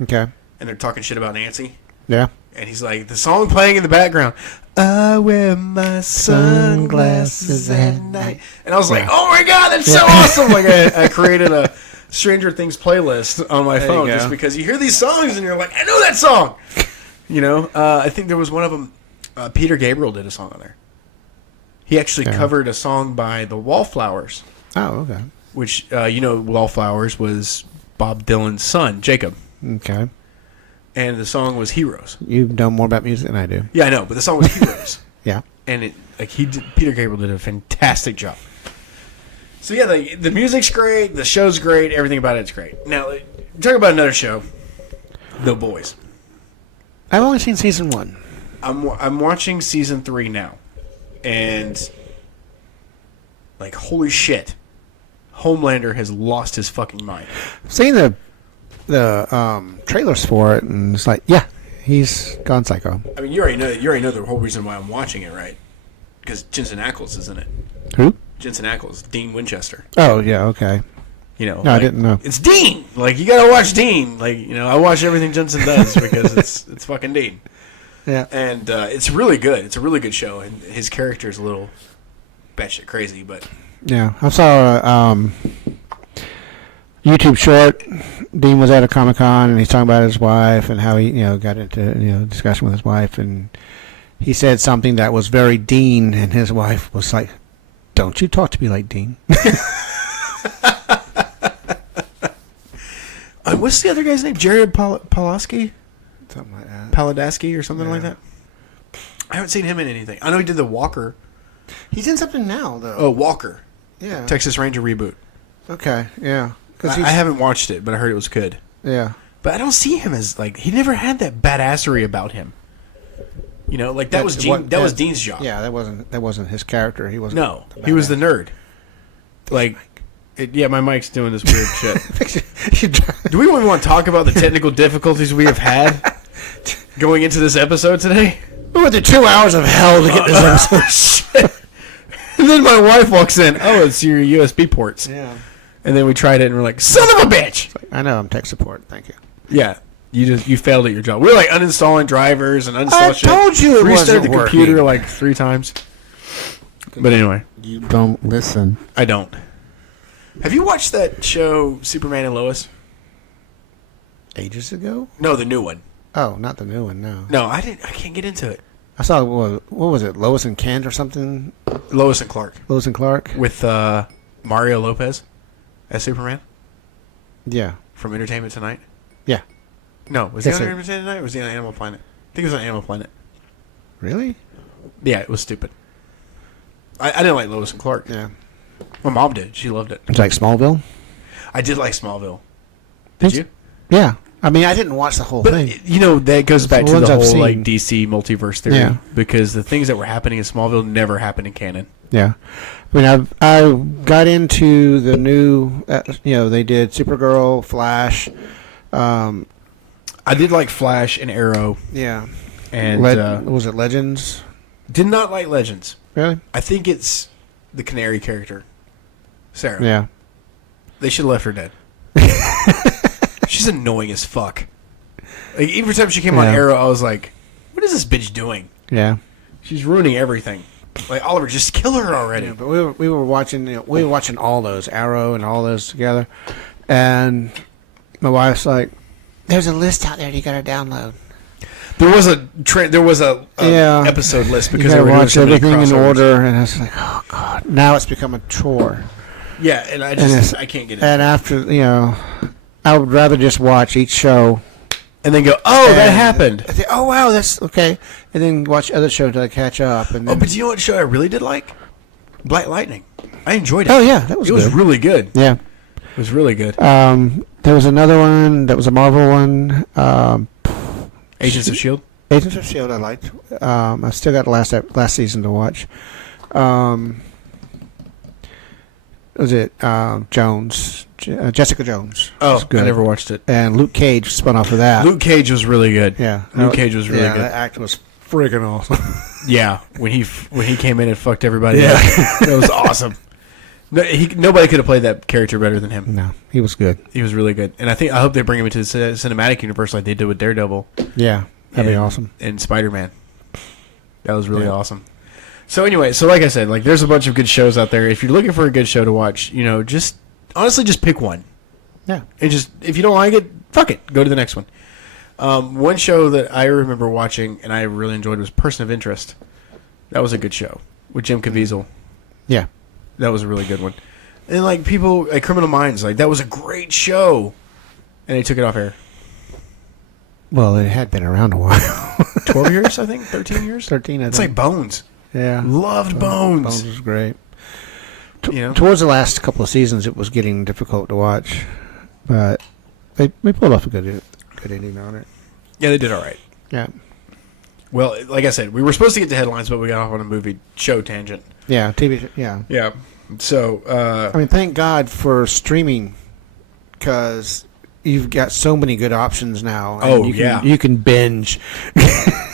Okay. and they're talking shit about Nancy. Yeah. And he's like, the song playing in the background, I wear my sunglasses at night. And I was like, oh my God, that's so awesome. Like, I created a Stranger Things playlist on my There you phone go. just because you hear these songs and you're like, I know that song. You know, I think there was one of them, Peter Gabriel did a song on there. He actually covered a song by the Wallflowers, Oh, okay. which, Wallflowers was Bob Dylan's son, Jacob. Okay. And the song was Heroes. You know more about music than I do. Yeah, I know, but the song was Heroes. Yeah. And Peter Gabriel did a fantastic job. So yeah, the music's great, the show's great, everything about it's great. Now, talk about another show, The Boys. I've only seen season 1. I'm watching season 3 now, and like holy shit, Homelander has lost his fucking mind. I've seen the trailers for it, and it's like, yeah, he's gone psycho. I mean, you already know the whole reason why I'm watching it, right? Because Jensen Ackles is in it. Who? Jensen Ackles, Dean Winchester. Oh, yeah, okay. You know, No, I didn't know. It's Dean. Like, you gotta watch Dean. Like, you know, I watch everything Jensen does because it's fucking Dean. Yeah. And it's really good. It's a really good show, and his character is a little batshit crazy, but Yeah. I saw a YouTube short. Dean was at a Comic-Con, and he's talking about his wife and how he, got into, discussion with his wife, and he said something that was very Dean, and his wife was like, "Don't you talk to me like Dean." what's the other guy's name? Jared Pulaski? Something like that. Paladaski or something like that? I haven't seen him in anything. I know he did the Walker. He's in something now, though. Oh, Walker. Yeah. Texas Ranger reboot. Okay, yeah. I haven't watched it, but I heard it was good. Yeah. But I don't see him as like he never had that badassery about him. You know, like that was Dean's job. Yeah, that wasn't his character. He wasn't. No, he was the nerd. Like, my mic's doing this weird shit. Do we even want to talk about the technical difficulties we have had going into this episode today? We went through 2 hours of hell to get this episode. And then my wife walks in. Oh, it's your USB ports. Yeah. And then we tried it, and we're like, son of a bitch! I know, I'm tech support. Thank you. Yeah. You failed at your job. We were like uninstalling drivers and uninstalling shit. I told you it Restarted wasn't the computer like 3 times. But anyway. You don't listen. I don't. Have you watched that show, Superman and Lois? Ages ago? No, the new one. Oh, not the new one, no. No, I can't get into it. I saw, what was it, Lois and Kent or something? Lois and Clark. Lois and Clark? With Mario Lopez as Superman Yeah. from Entertainment Tonight. Yeah. No, was he on Entertainment Tonight or was he on Animal Planet? I think it was on Animal Planet. Really? Yeah, it was stupid. I didn't like Lois and Clark. Yeah. My mom did. She loved it. It's like Smallville? I did like Smallville. Did you? Yeah. I mean, I didn't watch the whole thing. You know, that goes back The to ones the I've whole like seen. DC multiverse theory. Yeah. Because the things that were happening in Smallville never happened in canon. Yeah. I mean, I got into the new, they did Supergirl, Flash. I did like Flash and Arrow. Yeah. And was it Legends? did not like Legends. Really? I think it's the Canary character, Sarah. Yeah. They should have left her dead. She's annoying as fuck. Like every time she came on Yeah. Arrow, I was like, "What is this bitch doing? Yeah. She's ruining everything." Like Oliver, just kill her already. Yeah, but we were watching all those Arrow and all those together, and my wife's like, "There's a list out there you got to download." There was a episode list because you they were watch doing so many everything in crossovers. order, and it's like, oh god, now it's become a chore. Yeah, and I can't get it. And after I would rather just watch each show And then go, oh, that happened. I think, oh wow, that's okay, and then watch other shows until I catch up. And then, Oh, but do you know what show I really did like? Black Lightning. I enjoyed it. oh yeah, that was It good. was really good. Yeah. It was really good. There was another one that was a Marvel one. Agents of S.H.I.E.L.D.? Agents of S.H.I.E.L.D. I liked. I still got last season to watch. Was it Jones? Jessica Jones. Oh, was good. I never watched it. And Luke Cage spun off of that. Luke Cage was really good. Yeah. Luke Cage was really good. That act was freaking awesome. Yeah, when he came in and fucked everybody Yeah. up. That was awesome. No, nobody could have played that character better than him. No, he was good. He was really good. And I hope they bring him into the cinematic universe like they did with Daredevil. Yeah, that'd be awesome. And Spider-Man. That was really awesome. So anyway, like I said, like there's a bunch of good shows out there. If you're looking for a good show to watch, just honestly just pick one. Yeah. And just if you don't like it, fuck it. Go to the next one. One show that I remember watching and I really enjoyed was Person of Interest. That was a good show with Jim Caviezel. Yeah. That was a really good one. And like people like Criminal Minds, like that was a great show. And they took it off air. Well, it had been around a while. 12 years, I think? 13 years? 13, I think. It's like Bones. Yeah. Loved Bones. Bones was great. You know? Towards the last couple of seasons, it was getting difficult to watch. But they pulled off a good ending on it. Yeah, they did all right. Yeah. Well, like I said, we were supposed to get to headlines, but we got off on a movie show tangent. Yeah, TV, yeah. Yeah. So, I mean, thank God for streaming, because you've got so many good options now. And you can binge.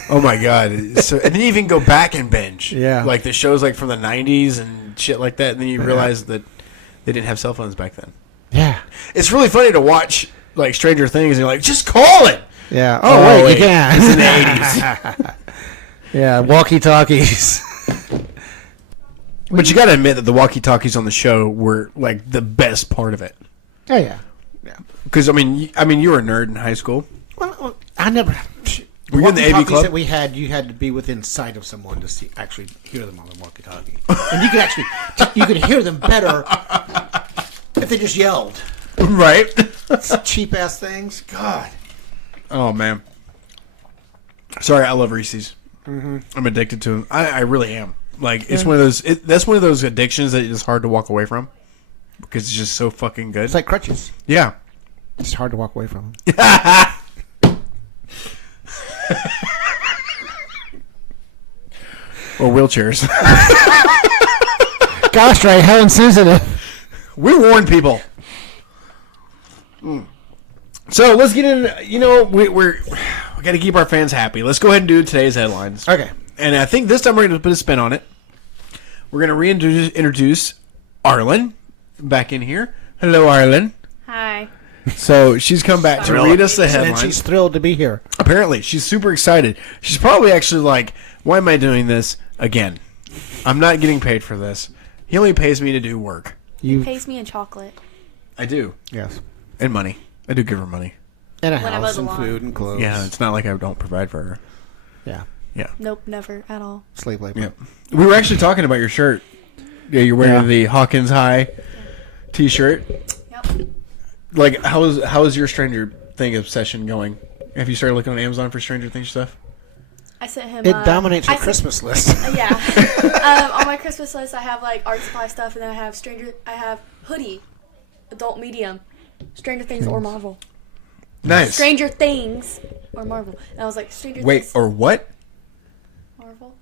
oh my God. So, and then you even go back and binge. Yeah. Like the shows like from the 90s and shit like that. And then you realize that they didn't have cell phones back then. Yeah. It's really funny to watch like Stranger Things and you're like, just call it. Yeah. Oh, wait, you can. It's in the 80s. Yeah, walkie-talkies. But you got to admit that the walkie-talkies on the show were like the best part of it. Oh, yeah. Yeah. Because, I mean, you were a nerd in high school. Well, I never... Were you in the AV club? That we had, you had to be within sight of someone to actually hear them on the walkie-talkie. And you could actually... you could hear them better if they just yelled. Right. Cheap-ass things. God. Oh, man. Sorry, I love Reese's. Mm-hmm. I'm addicted to them. I really am. Like, it's one of those... that's one of those addictions that is hard to walk away from. Because it's just so fucking good. It's like crutches. Yeah. It's hard to walk away from him. Or wheelchairs. Gosh, Ray, how insensitive. We warn people. So let's get in. You know, we got to keep our fans happy. Let's go ahead and do today's headlines. Okay. And I think this time we're going to put a spin on it. We're going to reintroduce Arlen back in here. Hello, Arlen. Hi. So she's come back to read us the headlines. And she's thrilled to be here. Apparently, she's super excited. She's probably actually like, why am I doing this again? I'm not getting paid for this. He only pays me to do work. He pays me in chocolate. I do. Yes. And money. I do give her money. And a When I house mow the and lawn. food and clothes. Yeah, it's not like I don't provide for her. Yeah. Yeah. Nope, never at all. Slave labor. Yeah. We were actually talking about your shirt. Yeah, you're wearing the Hawkins High t-shirt. Yep. Like, how is your Stranger Thing obsession going? Have you started looking on Amazon for Stranger Things stuff? I sent him. It dominates your I sent- Christmas list. Yeah. On my Christmas list, I have like art supply stuff, and then I have hoodie, adult medium, Stranger Things or Marvel. Nice. Stranger Things or Marvel. And I was like, Stranger Wait, Things. or what? Marvel.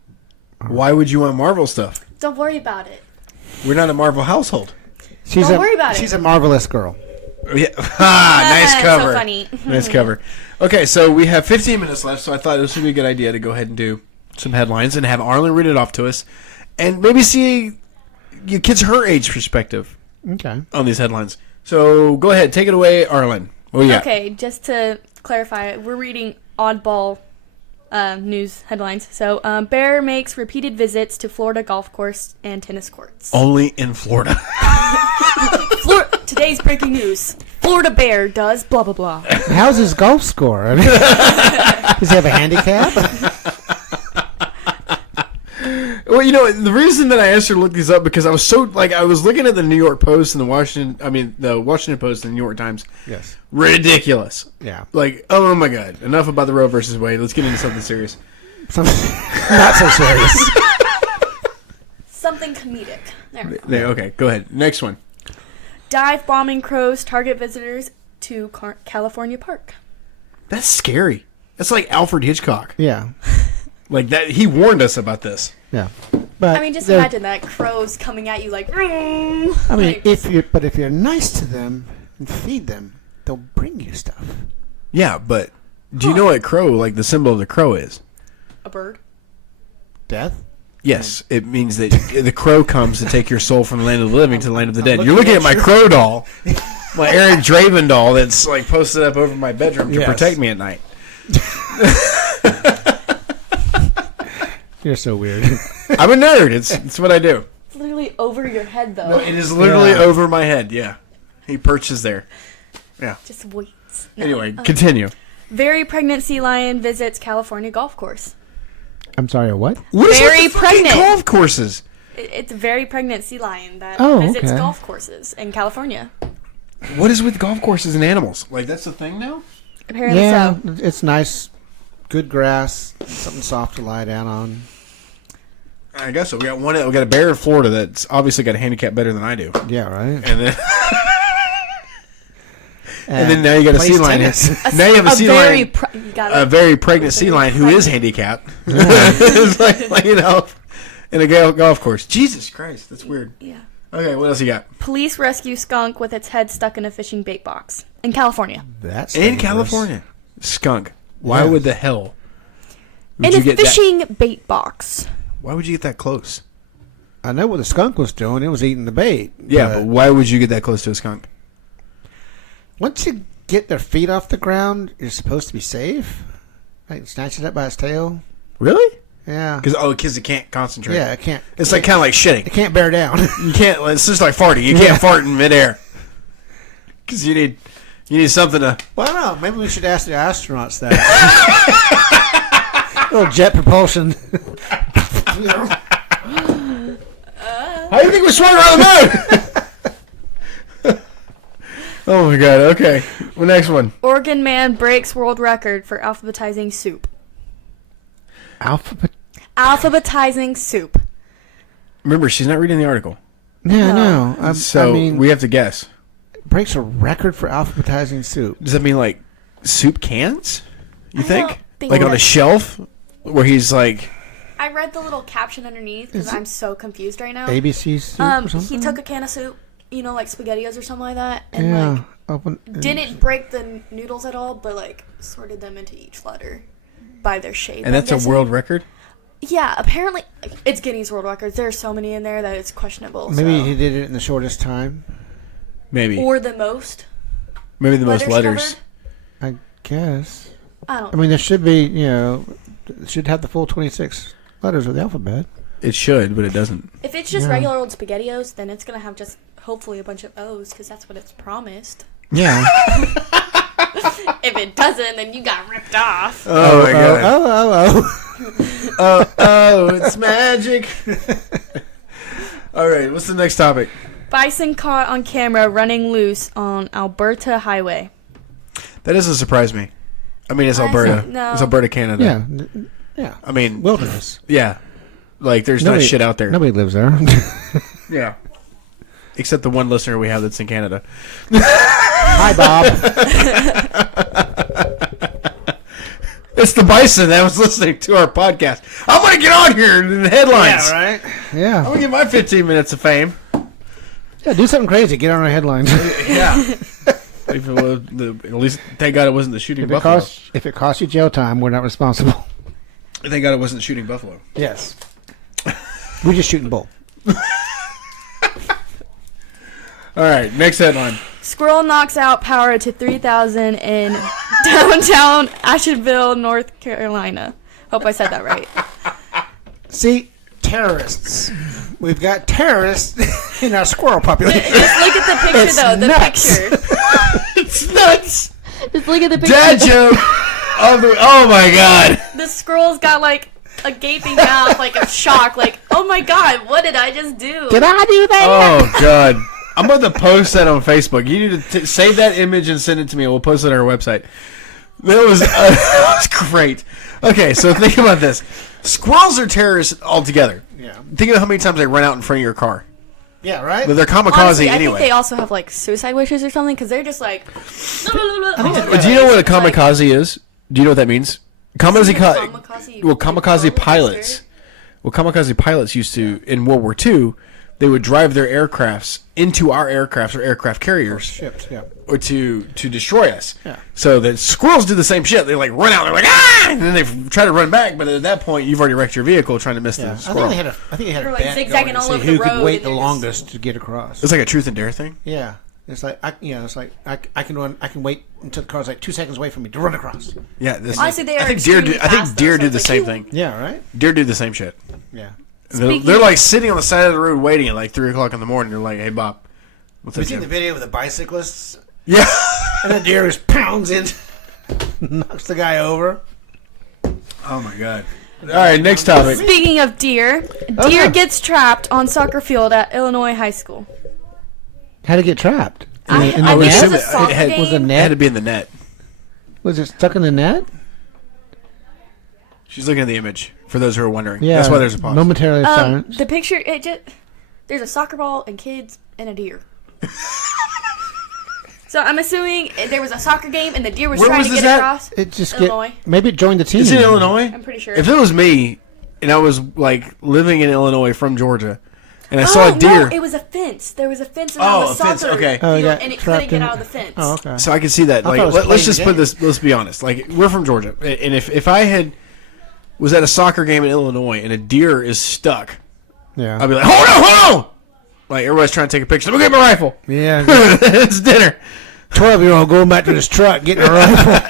Why would you want Marvel stuff? Don't worry about it. We're not a Marvel household. Don't worry about it. She's a marvelous girl. Yeah. Nice cover. So funny. Nice cover. Okay, so we have 15 minutes left, so I thought this would be a good idea to go ahead and do some headlines and have Arlen read it off to us, and maybe see your kids her age perspective Okay. on these headlines. So go ahead, take it away, Arlen. Oh yeah. Okay, just to clarify, we're reading oddball news headlines. So, bear makes repeated visits to Florida golf course and tennis courts. Only in Florida. Today's breaking news. Florida bear does blah, blah, blah. How's his golf score? I mean, does he have a handicap? Well, you know, the reason that I asked her to look these up because I was so I was looking at the New York Post and the Washington Post and the New York Times. Yes. Ridiculous. Yeah. Like, oh my God. Enough about the Roe versus Wade. Let's get into something serious. Not so serious. Something comedic. There. Okay, go ahead. Next one. Dive bombing crows target visitors to California park. That's scary. That's like Alfred Hitchcock. Yeah. Like that, he warned us about this. Yeah. But I mean, just imagine that crows coming at you like. I mean, if you're nice to them and feed them, they'll bring you stuff. Yeah, but do you know what crow? Like the symbol of the crow is? A bird. Death. Yes, it means that the crow comes to take your soul from the land of the living to the land of the dead. I'm You're looking looking at at my crow doll, my Eric Draven doll that's like posted up over my bedroom to Yes. protect me at night. You're so weird. I'm a nerd. It's what I do. It's literally over your head, though. No, it is literally over my head. Yeah, he perches there. Yeah. Just waits. No. Anyway, continue. Very pregnant sea lion visits California golf course. I'm sorry, a what? What is Very with the fucking pregnant. golf courses? It's a very pregnant sea lion that Oh, visits okay. golf courses in California. What is with golf courses and animals? Like that's the thing now? Apparently Yeah, so. it's nice. Good grass, something soft to lie down on. I guess so. We got a bear in Florida that's obviously got a handicap better than I do. Yeah, right. And then and then now you got a sea plays lion. tennis. Now you have a sea lion, You gotta, a very pregnant sea lion who is handicapped. It's like, you know, in a golf course. Jesus Christ, that's weird. yeah. Okay, what else you got? Police rescue skunk with its head stuck in a fishing bait box in California. That's In dangerous. California, skunk. Why Yeah. would the hell? Would In a you get that? fishing bait box. Why would you get that close? I know what the skunk was doing. It was eating the bait. Yeah, but why would you get that close to a skunk? Once you get their feet off the ground, you're supposed to be safe. Like snatch it up by its tail. Really? Yeah. Because it can't concentrate. Yeah, it can't. It's like kind of like shitting. It can't bear down. You can't. It's just like farting. You can't fart in midair. Because you need something to. Well, I don't know. Maybe we should ask the astronauts that. Little jet propulsion. How do you think we swung around the moon? Oh my god. Okay. Well, next one. Oregon man breaks world record for alphabetizing soup. Alphabet. Alphabetizing soup. Remember, she's not reading the article, Yeah, No. no. so I mean, we have to guess. breaks a record for alphabetizing soup. Does that mean like soup cans? You I think? don't think Like on a that's- shelf where he's like, I read the little caption underneath because I'm so confused right now. ABC soup or something? He took a can of soup, like SpaghettiOs or something like that, and Yeah. Open. didn't break the noodles at all, but like sorted them into each letter by their shape. and that's a I'm guessing. world record? Yeah, apparently it's Guinness World Records. There are so many in there that it's questionable. Maybe so. he did it in the shortest time. Maybe. Or the most Maybe the most letters. covered? I guess. I don't. I mean, there should be, it should have the full 26 letters of the alphabet. It should, but it doesn't. If it's just Yeah. regular old SpaghettiOs, then it's gonna have just hopefully a bunch of O's because that's what it's promised. Yeah. If it doesn't, then you got ripped off. Oh, my God. Oh. It's magic. All right, what's the next topic? Bison caught on camera running loose on Alberta highway. That doesn't surprise me. I mean, it's I Alberta. see. No. It's Alberta, Canada. Yeah. Yeah. I mean, Wilderness. yeah. Like, there's not shit out there. Nobody lives there. Yeah. Except the one listener we have that's in Canada. Hi, Bob. It's the bison that was listening to our podcast. I'm going to get on here in the headlines. right? I'm Yeah. going to get my 15 minutes of fame. Yeah, do something crazy. Get on our headlines. Yeah. At least, thank God it wasn't the shooting buffalo. If it costs you jail time, we're not responsible. Thank God it wasn't shooting buffalo. Yes. We're just shooting bull. All right, next headline. Squirrel knocks out power to 3,000 in downtown Asheville, North Carolina. Hope I said that right. See, terrorists. We've got terrorists in our squirrel population. Just look at the picture, It's though. The nuts. picture. It's nuts. Just look at the picture. Dad joke. Oh my God. The squirrel's got like a gaping mouth, like a shock, like, oh my God, what did I just do? Did I do that? Oh God. I'm going to post that on Facebook. You need to save that image and send it to me. We'll post it on our website. That was, that was great. Okay, so think about this. Squirrels are terrorists altogether. Yeah. Think of how many times they run out in front of your car. Yeah, right? But they're kamikaze Honestly, I think anyway. they also have like suicide wishes or something because they're just like. Do you know what a kamikaze is? Do you know what that means? Kamikaze pilots. Well, kamikaze pilots used to, in World War II, they would drive their aircrafts into our aircrafts or aircraft carriers. Ships, yeah. Or to destroy us. Yeah. So the squirrels do the same shit. They like run out. They're like ah, and then they try to run back. But at that point, you've already wrecked your vehicle trying to miss Yeah. the I squirrel. think they had a They're, like, bet zigzagging going to all see over who the could road, wait and the they're longest to get across. It's like a truth and dare thing. Yeah. It's like I can wait until the car's like 2 seconds away from me to run across. Yeah. This, Honestly, they I are think deer do. extremely I think fast, deer though, do so the it's same like, thing. Yeah, right? Deer do the same shit. Yeah. They're like sitting on the side of the road waiting at like 3:00 in the morning. They're like, "Hey, Bob, what's Have up?" you seen the Jim?" video of the bicyclists? Yeah. And the deer just pounds in, knocks the guy over. Oh my God. All right, next topic. Speaking of deer, Oh, deer yeah. gets trapped on soccer field at Illinois high school. How'd it get trapped? I In think the it was net? a soccer had- game. Was the It had net? to be in the net. Was it stuck in the net? She's looking at the image. For those who are wondering, Yeah. that's why there's a pause. Momentarily silence. The picture, there's a soccer ball and kids and a deer. So I'm assuming there was a soccer game and the deer was Where trying was to this get at? across. It just Illinois. maybe it joined the team. Is it Illinois? I'm pretty sure. If it was me, and I was like living in Illinois from Georgia, and I saw a deer, No, it was a fence. There was a fence around Oh, the a fence, soccer okay. Oh, field, yeah, and it trapped couldn't get in- out of the fence. Oh, okay. so I could see that. thought Like, it was let's playing just the put game. this. Let's be honest. Like, we're from Georgia, and if I was at a soccer game in Illinois and a deer is stuck, Yeah. I'd be like, hold on! Like everybody's trying to take a picture. Let me get my rifle. Yeah. It's dinner. 12-year-old going back to his truck, getting a rifle.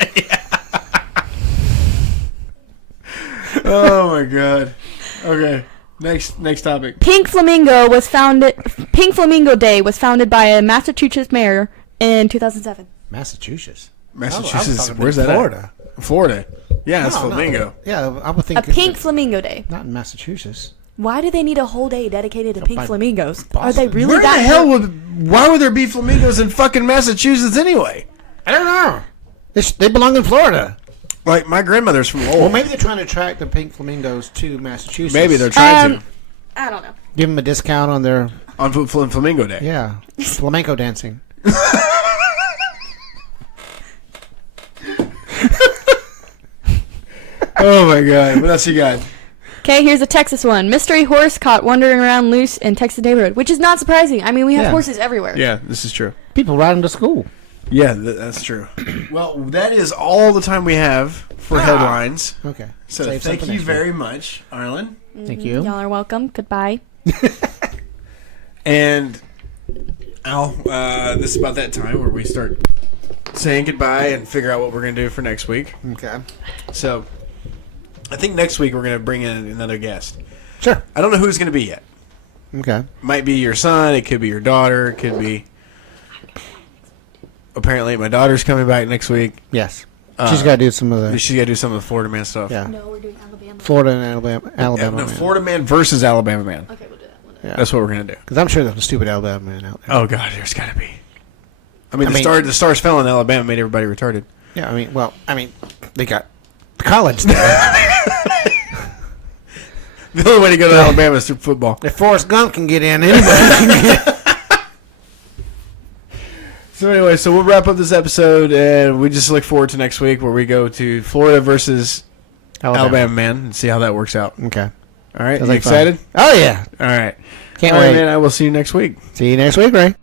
Oh my God. Okay. Next topic. Pink Flamingo Day was founded by a Massachusetts mayor in 2007. Massachusetts. Massachusetts. talking Where's that? Florida. At? Florida. Yeah, it's No, flamingo. Yeah, I would think A Pink Flamingo Day. not in Massachusetts. Why do they need a whole day dedicated to pink by flamingos? Boston. Are they really Where the that hell why would there be flamingos in fucking Massachusetts anyway? I don't know. They belong in Florida. Like my grandmother's from Lowell. Well, maybe they're trying to attract the pink flamingos to Massachusetts. Maybe they're trying to I don't know. give them a discount on their on Flamingo Day. flamenco dancing. Oh my God! What else you got? Okay, here's a Texas one. Mystery horse caught wandering around loose in Texas neighborhood, which is not surprising. I mean, we have Yeah. horses everywhere. Yeah, this is true. People riding to school. Yeah, that's true. Well, that is all the time we have for headlines. Okay. So Save thank something you next very much, Arlen. Thank you. Y'all are welcome. Goodbye. And Al, this is about that time where we start saying goodbye and figure out what we're going to do for next week. Okay. So I think next week we're going to bring in another guest. Sure. I don't know who it's going to be yet. Okay. Might be your son. It could be your daughter. It could be... Apparently, my daughter's coming back next week. Yes. She's got to do some of the... She's got to do some of the Florida man stuff. Yeah. No, we're doing Alabama. Florida and Alabama. Yeah, Alabama no, man. Florida man versus Alabama man. Okay, we'll do that. We'll do Yeah. That's what we're going to do. Because I'm sure there's a stupid Alabama man out there. Oh, God, there's got to be. I mean, I mean- the stars fell in Alabama, made everybody retarded. Yeah, I mean, they got the college there. The only way to go to Alabama is through football. If Forrest Gump can get in, anybody can get. So anyway, so we'll wrap up this episode, and we just look forward to next week where we go to Florida versus Alabama man and see how that works out. Okay. All right, Sounds you like fun. excited? Oh yeah. All right. Can't All right, wait. man. I will see you next week. See you next week, Ray.